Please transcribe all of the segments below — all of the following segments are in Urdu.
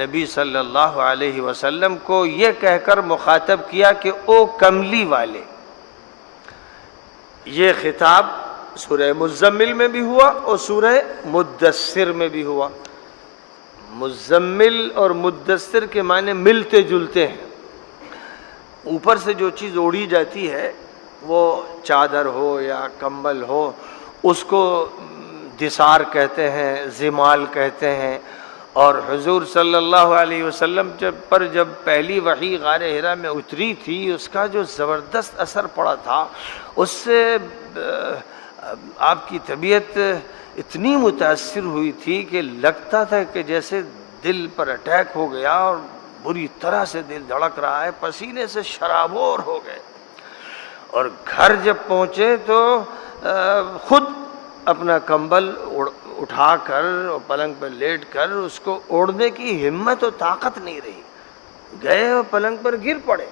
نبی صلی اللہ علیہ وسلم کو یہ کہہ کر مخاطب کیا کہ او کملی والے. یہ خطاب سورہ مزمل میں بھی ہوا اور سورہ مدثر میں بھی ہوا. مزمل اور مدثر کے معنی ملتے جلتے ہیں. اوپر سے جو چیز اوڑھی جاتی ہے وہ چادر ہو یا کمبل ہو اس کو دسار کہتے ہیں، زمال کہتے ہیں. اور حضور صلی اللہ علیہ وسلم جب پہلی وحی غار حرا میں اتری تھی اس کا جو زبردست اثر پڑا تھا، اس سے آپ کی طبیعت اتنی متاثر ہوئی تھی کہ لگتا تھا کہ جیسے دل پر اٹیک ہو گیا اور بری طرح سے دل دھڑک رہا ہے، پسینے سے شرابور ہو گئے. اور گھر جب پہنچے تو خود اپنا کمبل اٹھا کر اور پلنگ پر لیٹ کر اس کو اوڑھنے کی ہمت و طاقت نہیں رہی، گئے اور پلنگ پر گر پڑے.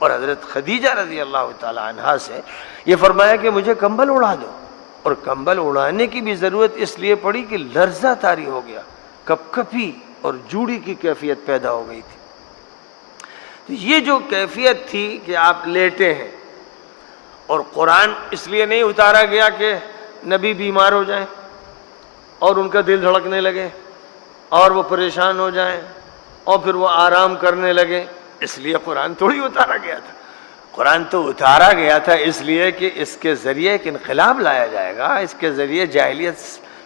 اور حضرت خدیجہ رضی اللہ تعالی عنہا سے یہ فرمایا کہ مجھے کمبل اڑا دو. اور کمبل اڑانے کی بھی ضرورت اس لیے پڑی کہ لرزہ طاری ہو گیا، کپ کپی اور جوڑی کی کیفیت پیدا ہو گئی تھی. تو یہ جو کیفیت تھی کہ آپ لیٹے ہیں، اور قرآن اس لیے نہیں اتارا گیا کہ نبی بیمار ہو جائیں اور ان کا دل دھڑکنے لگے اور وہ پریشان ہو جائیں اور پھر وہ آرام کرنے لگے. اس لیے قرآن تھوڑی اتارا گیا تھا. قرآن تو اتارا گیا تھا اس لیے کہ اس کے ذریعے ایک انقلاب لایا جائے گا، اس کے ذریعے جاہلیت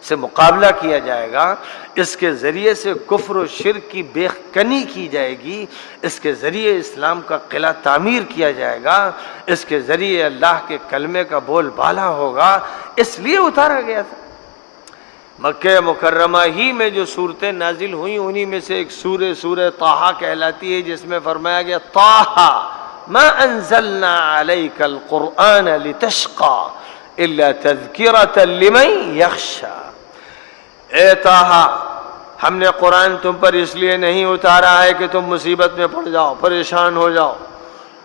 سے مقابلہ کیا جائے گا، اس کے ذریعے سے کفر و شرک کی بے کنی کی جائے گی، اس کے ذریعے اسلام کا قلعہ تعمیر کیا جائے گا، اس کے ذریعے اللہ کے کلمے کا بول بالا ہوگا. اس لیے اتارا گیا تھا. مکہ مکرمہ ہی میں جو صورتیں نازل ہوئیں انہی میں سے ایک سورہ طٰہٰ کہلاتی ہے، جس میں فرمایا گیا طٰہٰ ما انزلنا علیک القرآن لتشقى الا تذکرة لمن یخشی. اے طٰہٰ، ہم نے قرآن تم پر اس لیے نہیں اتارا ہے کہ تم مصیبت میں پڑ جاؤ، پریشان ہو جاؤ،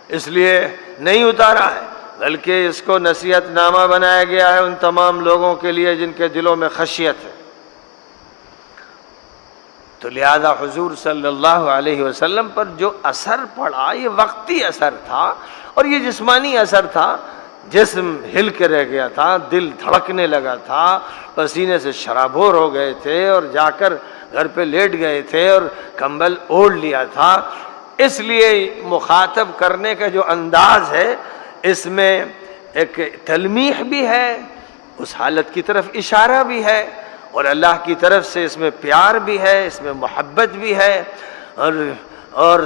اس لیے نہیں اتارا ہے، بلکہ اس کو نصیحت نامہ بنایا گیا ہے ان تمام لوگوں کے لیے جن کے دلوں میں خشیت ہے. تو لہذا حضور صلی اللہ علیہ وسلم پر جو اثر پڑا یہ وقتی اثر تھا، اور یہ جسمانی اثر تھا. جسم ہل کے رہ گیا تھا، دل دھڑکنے لگا تھا، پسینے سے شرابور ہو گئے تھے اور جا کر گھر پہ لیٹ گئے تھے اور کمبل اوڑھ لیا تھا. اس لیے مخاطب کرنے کا جو انداز ہے اس میں ایک تلمیح بھی ہے، اس حالت کی طرف اشارہ بھی ہے، اور اللہ کی طرف سے اس میں پیار بھی ہے، اس میں محبت بھی ہے، اور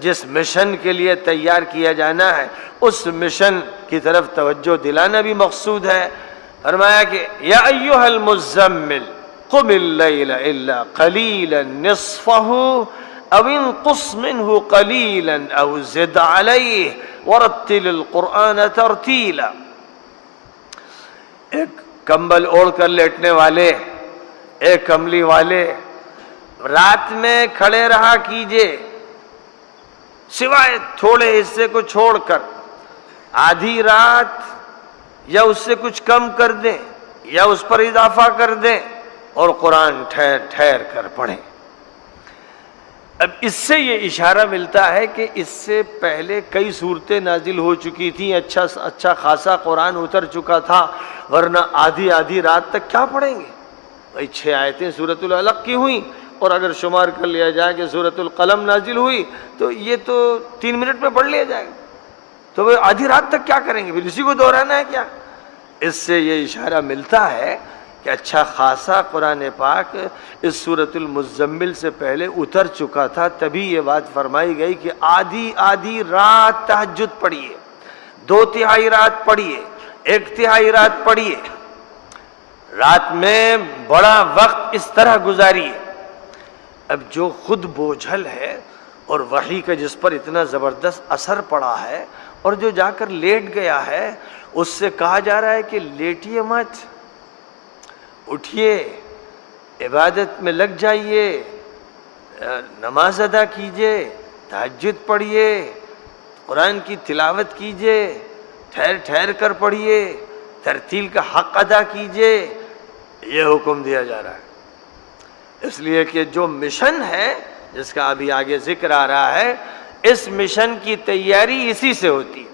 جس مشن کے لیے تیار کیا جانا ہے اس مشن کی طرف توجہ دلانا بھی مقصود ہے. فرمایا کہ یا ایھا المزمل قم اللیل الا قلیلا نصفہ او انقص منہ قلیلا او زد علیہ ورتل القرآن ترتیلا. ایک کمبل اوڑھ کر لیٹنے والے، ایک کملی والے، رات میں کھڑے رہا کیجئے، سوائے تھوڑے حصے کو چھوڑ کر. آدھی رات یا اس سے کچھ کم کر دیں یا اس پر اضافہ کر دیں اور قرآن ٹھہر ٹھہر کر پڑھیں. اب اس سے یہ اشارہ ملتا ہے کہ اس سے پہلے کئی صورتیں نازل ہو چکی تھیں، اچھا خاصا قرآن اتر چکا تھا، ورنہ آدھی رات تک کیا پڑھیں گے. بھائی 6 آیتیں سورۃ العلق کی ہوئیں، اور اگر شمار کر لیا جائے کہ سورۃ القلم نازل ہوئی تو یہ تو 3 منٹ میں پڑھ لیا جائے گا. تو وہ آدھی رات تک کیا کریں گے، پھر اسی کو دہرانا ہے کیا. اس سے یہ اشارہ ملتا ہے کہ اچھا خاصا قرآن پاک اس سورۃ المزمل سے پہلے اتر چکا تھا. تبھی یہ بات فرمائی گئی کہ آدھی رات تہجد پڑھیے، 2/3 رات پڑھیے، 1/3 رات پڑھیے. رات میں بڑا وقت اس طرح گزاریے. اب جو خود بوجھل ہے اور وحی کا جس پر اتنا زبردست اثر پڑا ہے اور جو جا کر لیٹ گیا ہے، اس سے کہا جا رہا ہے کہ لیٹیے مت، اٹھیے، عبادت میں لگ جائیے، نماز ادا کیجئے، تہجد پڑھیے، قرآن کی تلاوت کیجئے، ٹھہر ٹھہر کر پڑھیے، ترتیل کا حق ادا کیجئے. یہ حکم دیا جا رہا ہے. اس لیے کہ جو مشن ہے جس کا ابھی آگے ذکر آ رہا ہے، اس مشن کی تیاری اسی سے ہوتی ہے۔